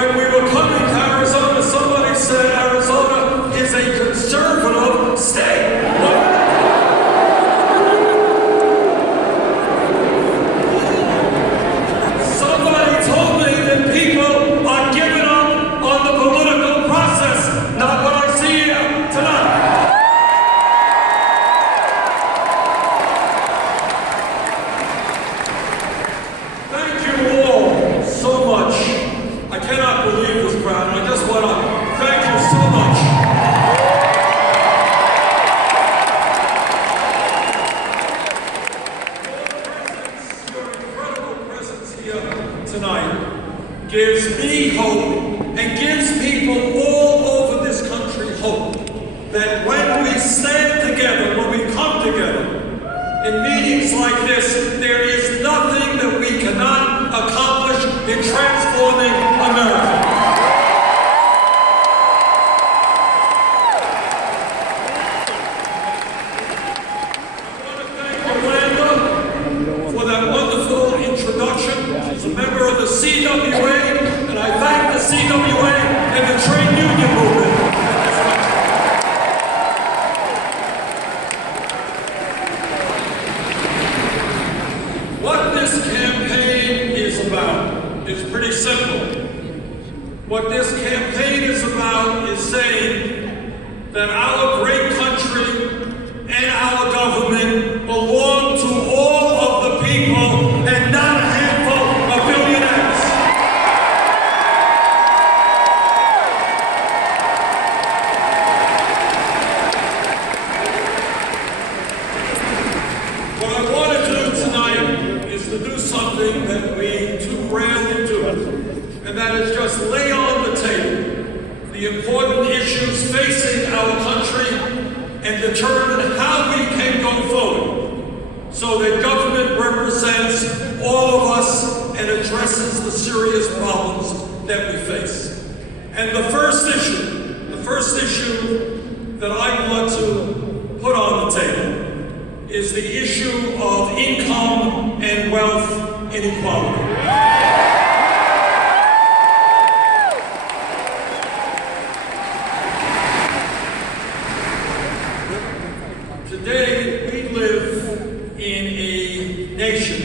When we were coming to Arizona, somebody said Arizona is a conservative state. Somebody told me that people are giving up on the political process, not what I see here tonight. Thank you all so much. I cannot believe this crowd. I just want to thank you so much. Your incredible presence here tonight gives me hope and gives people all over this country hope that when we stand together, when we come together in meetings like this, there is nothing that we cannot accomplish in transforming America. I want to thank Yolanda for that wonderful introduction. She's a member of the CWA, and I thank the CWA and the trade union movement. What this campaign is about is pretty simple. What this campaign is about is saying that our great country and our government belong to all of the people and not a handful of billionaires. What I want to do tonight is to do something that we too rarely do, and that is just lay on the table the important issues facing our country and determine how we can go forward so that government represents all of us and addresses the serious problems that we face. And the first issue that I want to put on the table is the issue of income and wealth inequality. Today, we live in a nation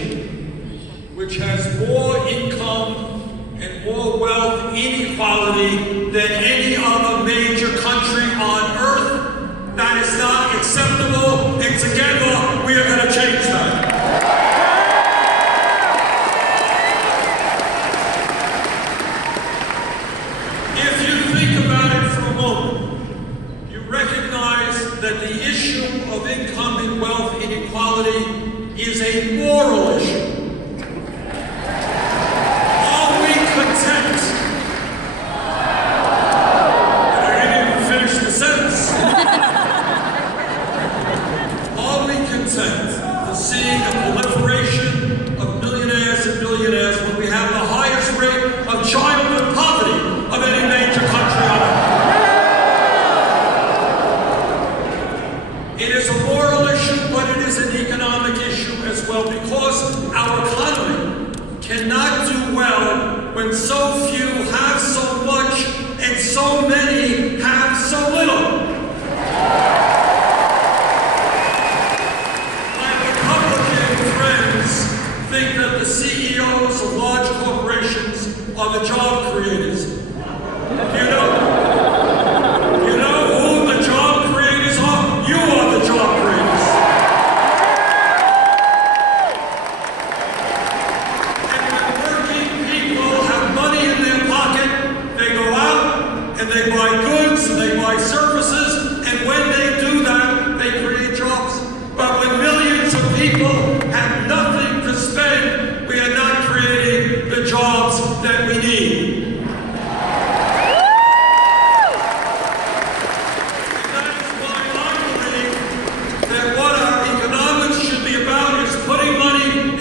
which has more income and more wealth inequality than any other major country on earth. That is not acceptable, and together we are going to change that. If you think about it for a moment, you recognize that the issue of income and wealth inequality is a moral issue. Are we content? I didn't even finish the sentence. Are we content to see the proliferation of millionaires and billionaires when we have the highest rate of childhood poverty of any major country on earth? It is a moral issue, but it is an economic issue as well, because our economy cannot do well when so few have so much and so many have so little. My Republican friends think that the CEOs of large corporations are the job creators. You know who the job creators are? You are the job creators. And when working people have money in their pocket, they go out and they buy goods and they buy services, and when they do that, they create jobs. But when millions of people have nothing to spend, we are not creating the jobs that we need.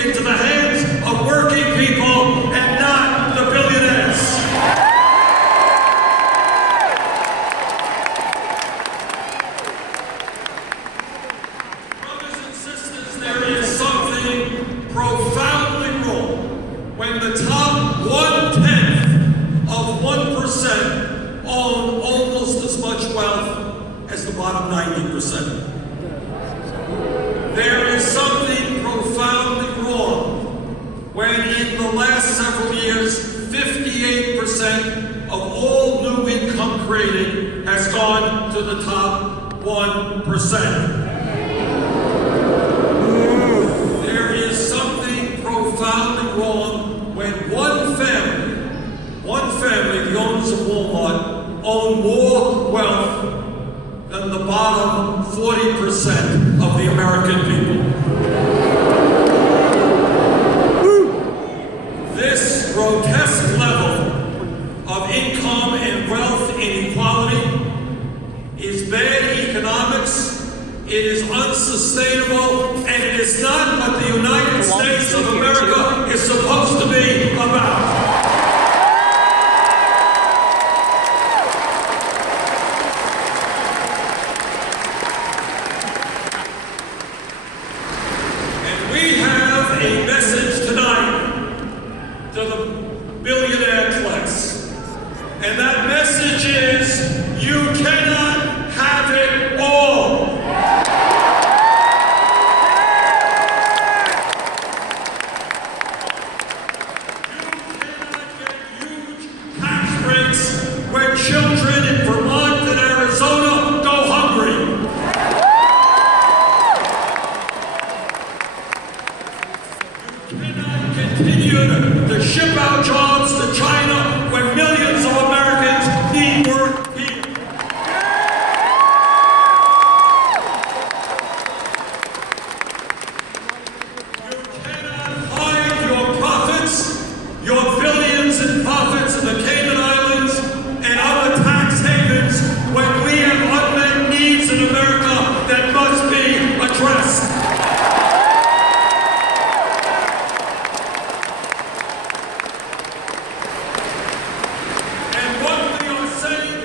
Into the hands of working people and not the billionaires. own almost as much wealth as the bottom 90%. There is something profoundly wrong when in the last several years, 58% of all new income created has gone to the top 1%. There is something profoundly wrong when one family, the owners of Walmart, own more wealth than the bottom 40% of the American people. This grotesque level of income and wealth inequality is bad economics, it is unsustainable, and it is not what the United States of America is supposed to be about. And that message is, you cannot have it all. You cannot get huge tax breaks when children in Vermont and Arizona go hungry. You cannot continue to ship out jobs to China when millions of Americans need work here. You cannot hide your profits, your billions in profits in the Cayman Islands and other tax havens when we have unmet needs in America that must be addressed.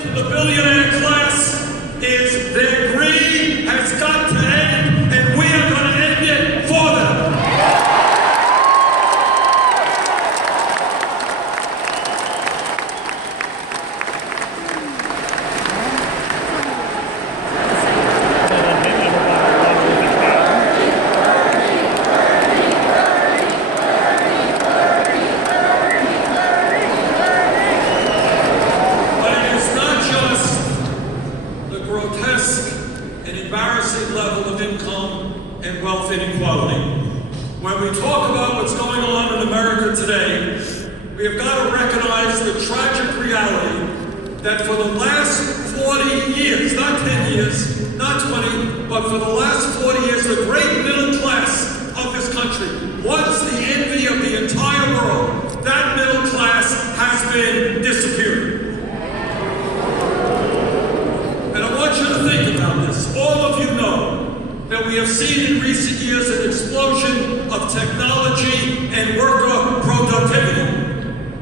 The billionaire class is their greed has got to end, and we are going to end it for them. An embarrassing level of income and wealth inequality. When we talk about what's going on in America today, we have got to recognize the tragic reality that for the last 40 years, not 10 years, not 20, but for the last 40 years, the great middle class of this country, once the envy of the entire world, that middle class has been disappearing. And I want you to think about this. All of you know that we have seen in recent years an explosion of technology and worker productivity.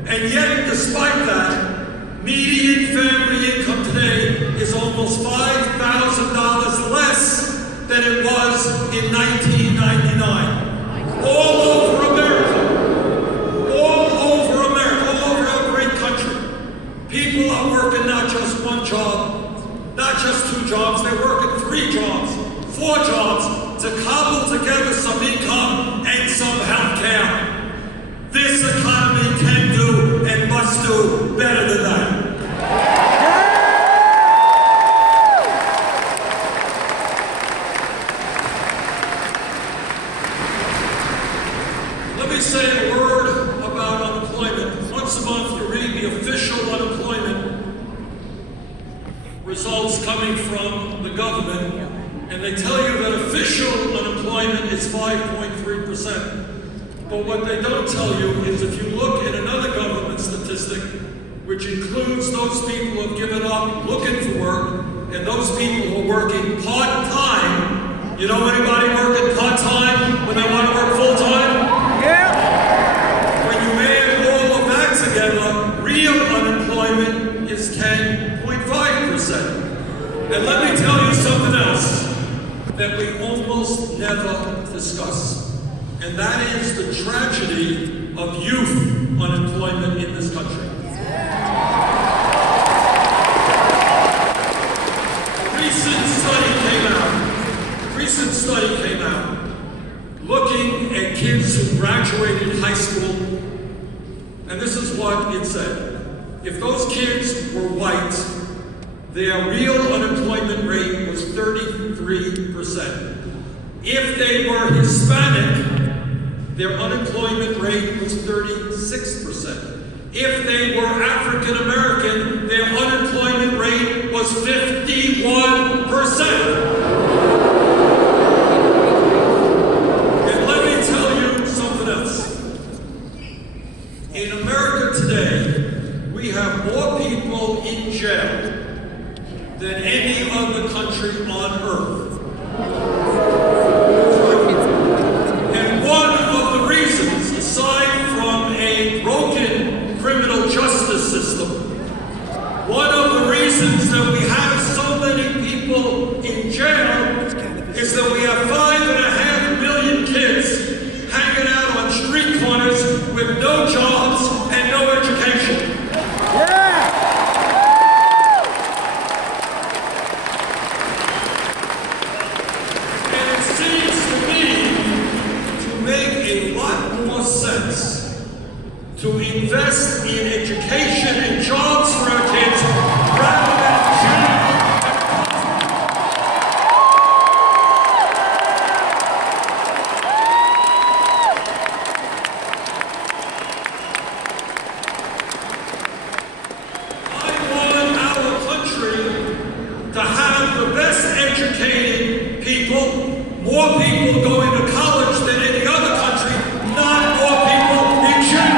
And yet, despite that, median family income today is almost $5,000 less than it was in 1999. All over America, all over our great country, people are working not just one job, not just two jobs, they're working 3 jobs, 4 jobs to cobble together some income and some health care. This economy can do and must do better than that. Let me say a word about unemployment. Once a month you read the official unemployment results coming from the government, and they tell you that official unemployment is 5.3%. But what they don't tell you is if you look at another government statistic, which includes those people who have given up looking for work, and those people who are working part-time. You know anybody working part-time when they want to work full-time? Yeah. When you add all of that together, real unemployment is 10.5%. And let me tell you something else that we almost never discuss. And that is the tragedy of youth unemployment in this country. graduated high school, and this is what it said. If those kids were white, their real unemployment rate was 33%. If they were Hispanic, their unemployment rate was 36%. If they were African American, their unemployment rate was 51%. And let me tell you something else. In America today, we have more people in jail than any other country on earth. And one of the reasons, aside from a broken criminal justice system, one of the reasons that we have so many people in jail is that we have 5.5 million kids hanging out on street corners with no jobs and no education. To invest in education and jobs for our kids rather than jail. I want our country to have the best educated people, more people going to college than any other country, not more people in jail.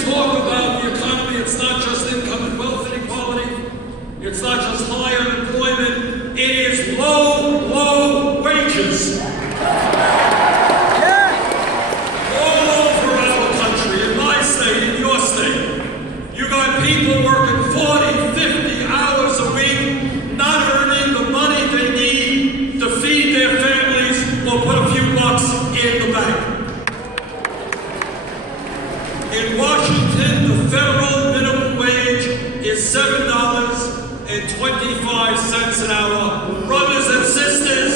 Talk about the economy, it's not just income and wealth inequality, it's not just high unemployment, it is low wages. Yeah. All over our country, in my state, in your state, you got people working 40, 50 hours a week, not earning the money they need to feed their families or put a few bucks in the bank. In Washington, the federal minimum wage is $7.25 an hour. Brothers and sisters,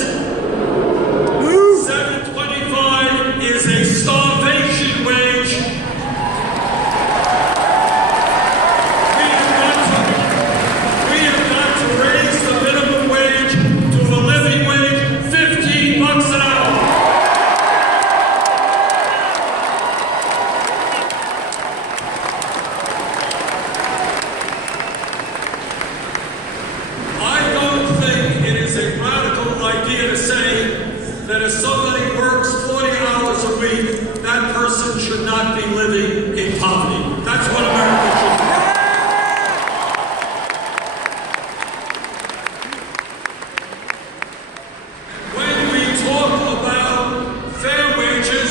$7.25 is a starvation wage. We have got to raise the minimum wage to a living wage, $15 an hour. That if somebody works 40 hours a week, that person should not be living in poverty. That's what America should do. When we talk about fair wages,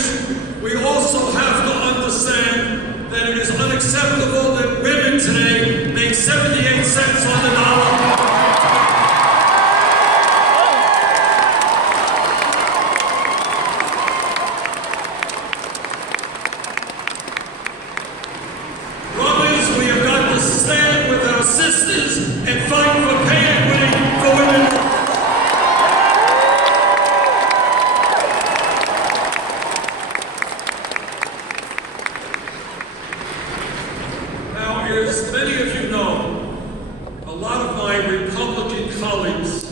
we also have to understand that it is unacceptable that women today make 78 cents on the dollar. Sisters and fight for pay equity for women. Now, as many of you know, a lot of my Republican colleagues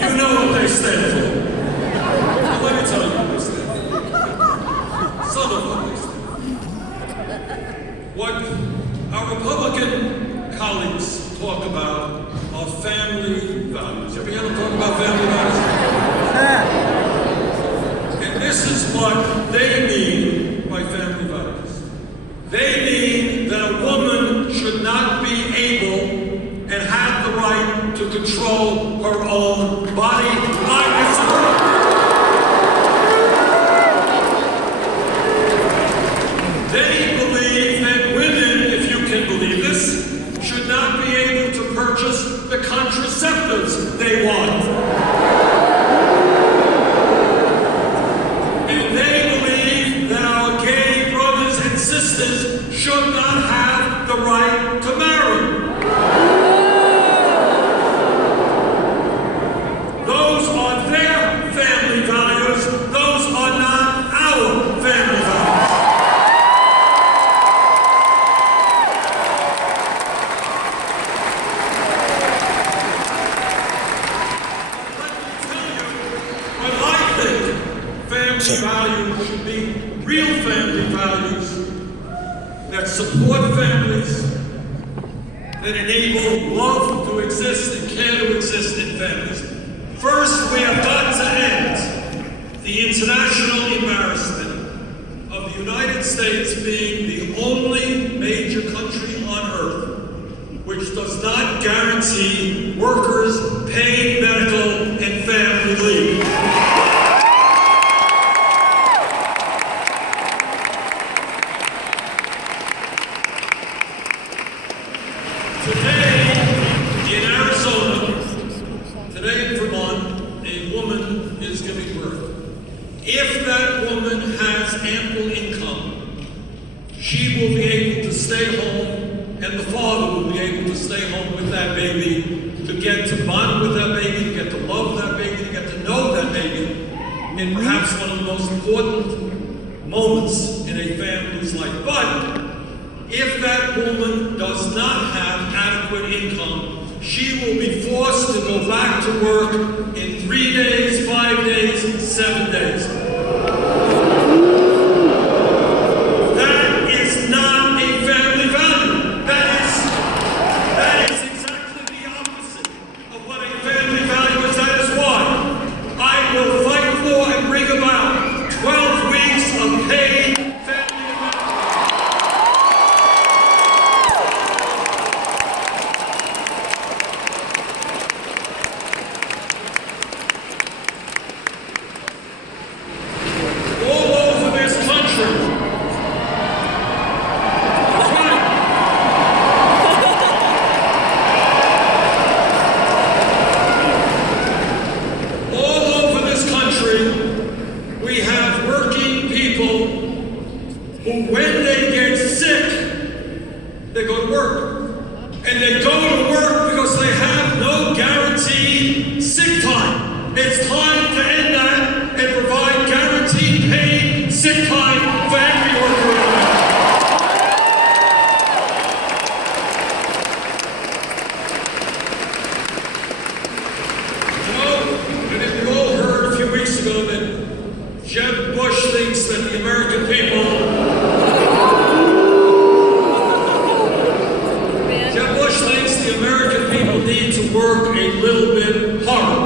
you know what they stand for. Now, let me tell you what they stand for. Some of them. What our Republican colleagues talk about are family values. You ever hear them talk about family values? And this is what they mean by family values. They mean that a woman should not be able and have the right to control her own body, mind, and spirit. They believe that women, if you can believe this, should not be able to purchase the contraceptives they want. And they believe that values should be real family values that support families, that enable love to exist and care to exist in families. First, we have got to end the international embarrassment of the United States being the only major country on earth which does not guarantee workers paid medical and family leave. Today in Arizona, today in Vermont, a woman is giving birth. If that woman has ample income, she will be able to stay home, and the father will be able to stay home with that baby, to get to bond with that baby, to get to love that baby, to get to know that baby, in perhaps one of the most important moments in a family's life. But if that woman does not have adequate income, she will be forced to go back to work in 3 days, 5 days, 7 days. That is not a family value. That is exactly the opposite of what a family value is. That is why I will fight for and bring about 12 weeks of paid family value. All over this country. That's right. All over this country, we have working people who, when they get sick, they go to work. And they go to work because they have no guaranteed sick time. It's time to end that and provide guaranteed paid sick time for every worker in America. You know, and if we all heard a few weeks ago that Jeb Bush thinks that the American people Jeb Bush thinks the American people need to work a little bit harder.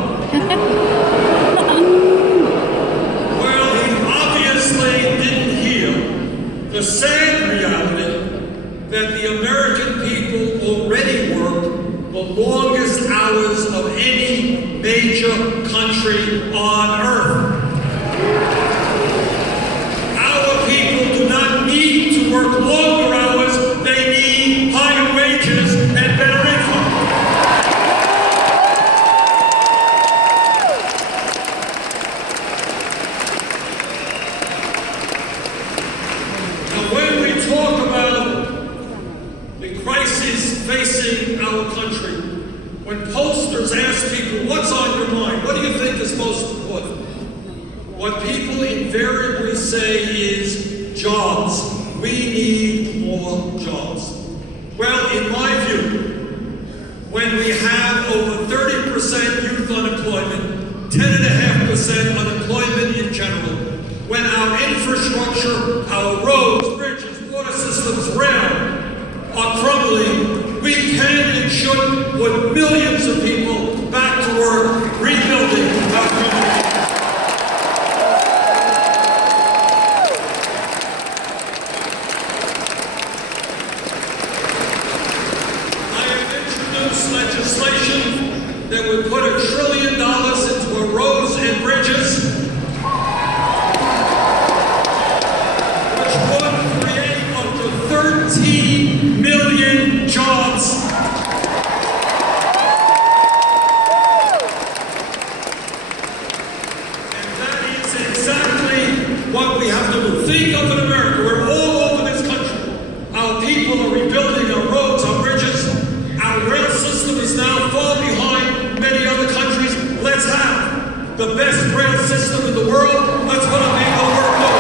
Well, he obviously didn't hear the sad reality that the American people already work the longest hours of any major country on earth. Our people do not need to work longer hours, they need higher wages and better income. Now, when we talk about the crisis facing our country, when pollsters ask people, what's on your mind? What do you think is most important? What people invariably say is jobs. We need more jobs. Well, in my view, when we have over 30% youth unemployment, 10.5% unemployment in general, when our infrastructure, our roads, bridges, water systems, rail are crumbling, we can and should put millions of people back to work rebuilding our country. Legislation that would put $1 trillion into our roads and bridges, which would create up to 13 million jobs. And that is exactly what we have to do. Think of in America. We're all over this country. Our people are rebuilding our roads, our bridges. Our rail system is now far behind many other countries. Let's have the best rail system in the world. Let's put our people to work on.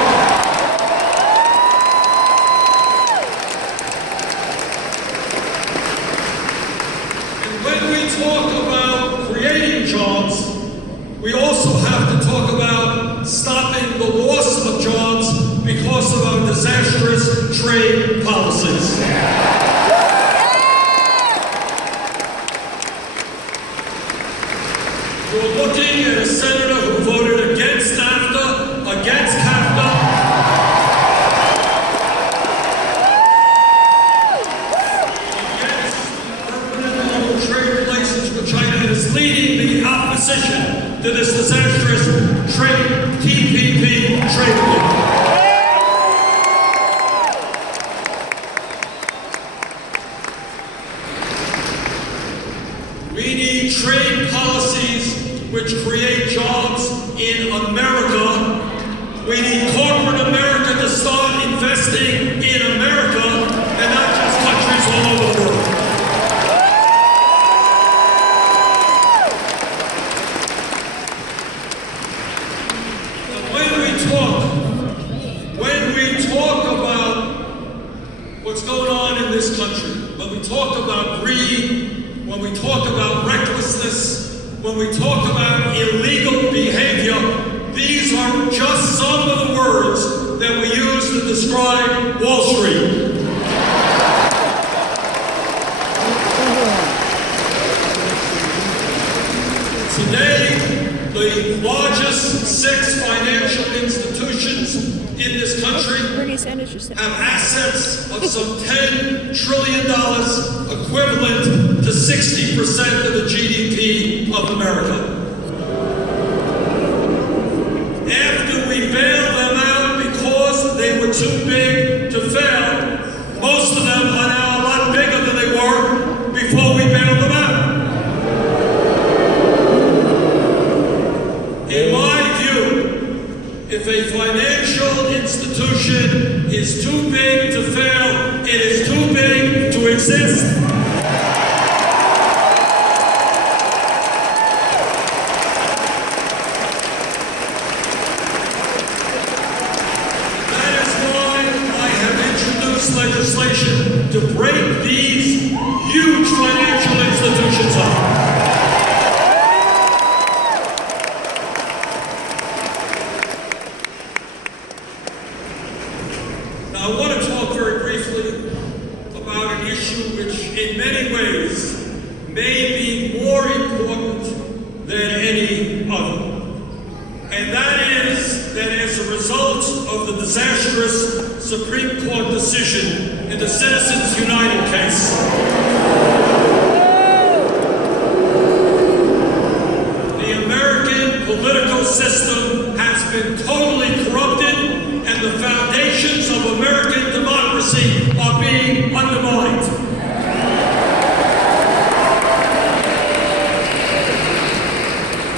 And when we talk about creating jobs, we also have to talk about stopping the loss of jobs because of our disastrous trade policies. We're looking at a senator who voted against NAFTA, against CAFTA, against permanent global trade relations with China, and is leading the opposition to this disastrous trade TPP trade agreement. We need trade policies which create jobs in America. We need corporate America to start investing in America and not just countries all over the world. Now, when we talk about what's going on in this country, when we talk about greed, when we talk about recklessness, when we talk about illegal behavior, these are just some of the words that we use to describe Wall Street. Today, the largest 6 financial institutions in this country have assets of some $10 trillion, equivalent to 60% of the GDP of America. After we bailed them out because they were too big to fail, most of them are now a lot bigger than they were before we bailed them out. In my view, if a financial institution is too big to fail, it is too big to exist. That is why I have introduced legislation to break these huge financial institutions up. I want to talk very briefly about an issue which in many ways may be more important than any other. And that is that as a result of the disastrous Supreme Court decision in the Citizens United case, the American political system has been totally corrupted, and the foundations of American democracy are being undermined.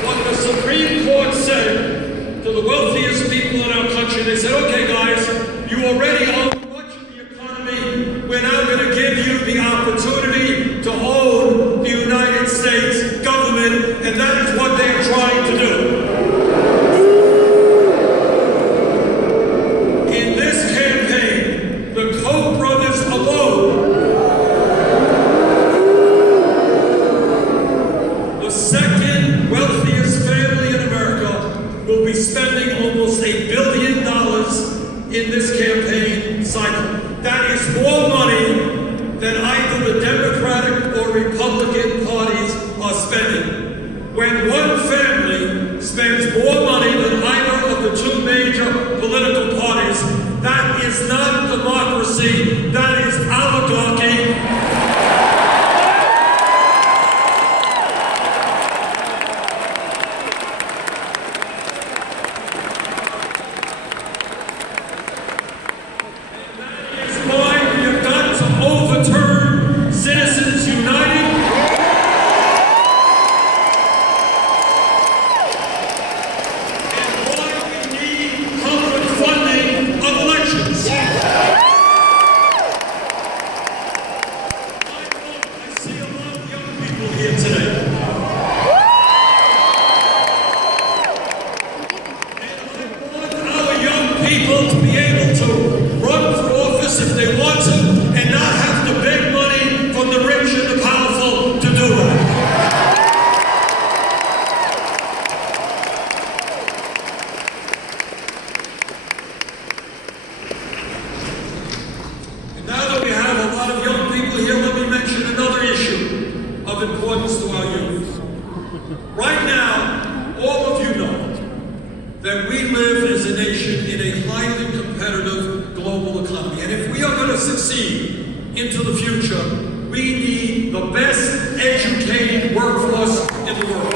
What the Supreme Court said to the wealthiest people in our country, they said, okay guys, you already own much of the economy. We're now going to give you the opportunity to own the United States government, and that is what they're trying to do. The Koch brothers alone, the second wealthiest family in America, will be spending almost $1 billion in this campaign cycle. That is more money than either the Democratic or Republican parties are spending. When one family spends more money than either of the 2 major political parties, that is not democracy, that is oligarchy. And that is why we have got to overturn Citizens United. And why we need public funding of elections. I see a lot of young people here today. And I want our young people to be able to run for office if they want to and not have to beg money from the rich and the powerful to do it. of importance to our youth. Right now, all of you know that we live as a nation in a highly competitive global economy. And if we are going to succeed into the future, we need the best educated workforce in the world.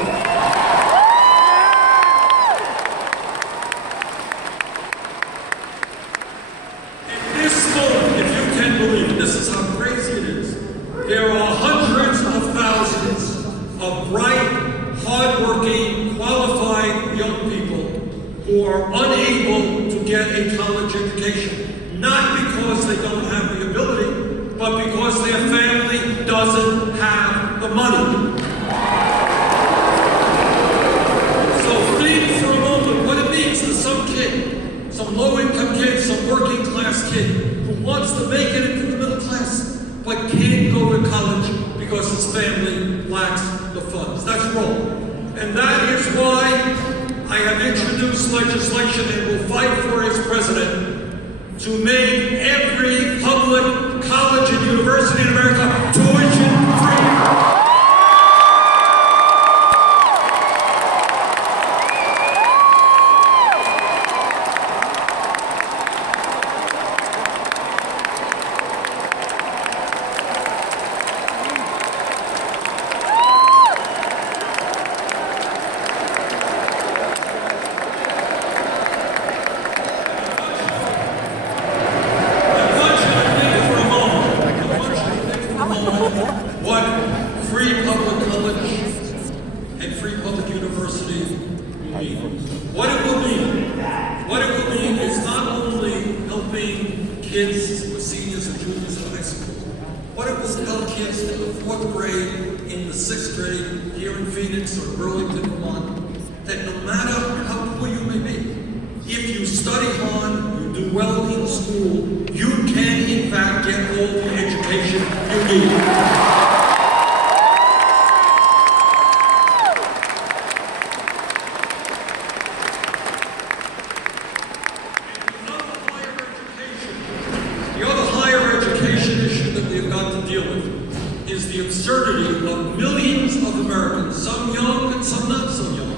At this moment, if you can believe it, this is how crazy it is. There are hundreds of thousands of bright, hardworking, qualified young people who are unable to get a college education, not because they don't have the ability, but because their family doesn't have the money. So think for a moment what it means to some kid, some low-income kid, some working-class kid who wants to make it into the middle class, but can't go to college because his family lacks the funds. That's wrong. And that is why I have introduced legislation and will fight for as president to make every public college and university in America tuition free. What free public college and free public university will mean. What it will mean is not only helping kids who are seniors and juniors in high school. What it will tell kids in the 4th grade, in the 6th grade, here in Phoenix or Burlington, Vermont, that no matter how poor you may be, if you study hard, you do well in school, you can in fact get all the education you need. The other higher education issue that we've got to deal with is the absurdity of millions of Americans, some young and some not so young,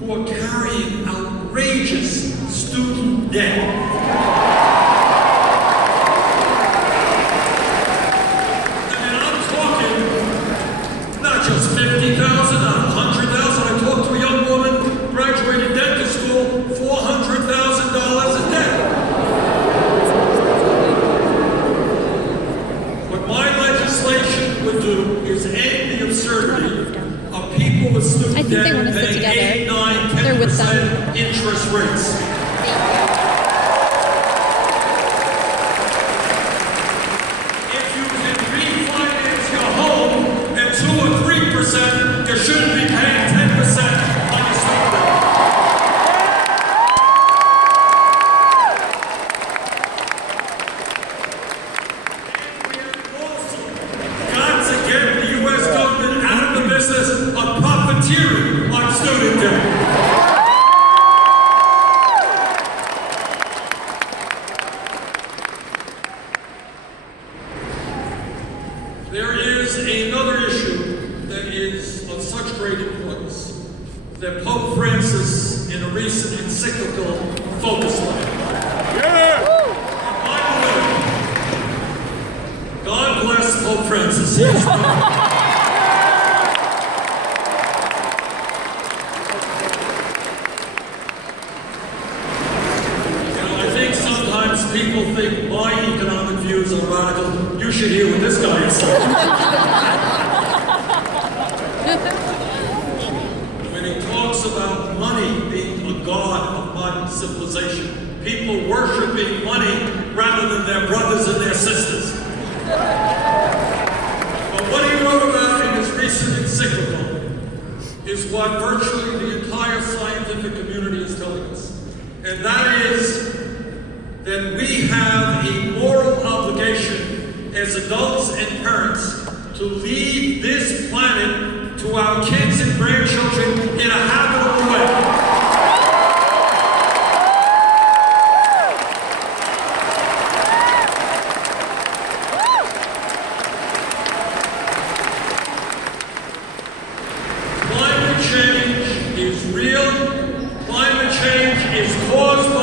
who are carrying outrageous student debt. Just 50,000, not 100,000. I talked to a young woman, graduated dental school, $400,000 in debt. What my legislation would do is end the absurdity of people with student debt paying 8, 9, 10% interest rates. You shouldn't be paying 10% on your student debt. And we have also got to get the U.S. government out of the business of profiteering on student debt. There is another issue that is of such great importance that Pope Francis, in a recent encyclical, focused on it. Yeah. By the way, God bless Pope Francis. I think sometimes people think my economic views are radical. You should hear what this guy is saying. When he talks about money being a god of modern civilization, people worshiping money rather than their brothers and their sisters. But what he wrote about in his recent encyclical is what virtually the entire scientific community is telling us. And that is that we have a moral obligation as adults and parents to leave this planet to our kids and grandchildren in a habitable way. is real. Climate change is caused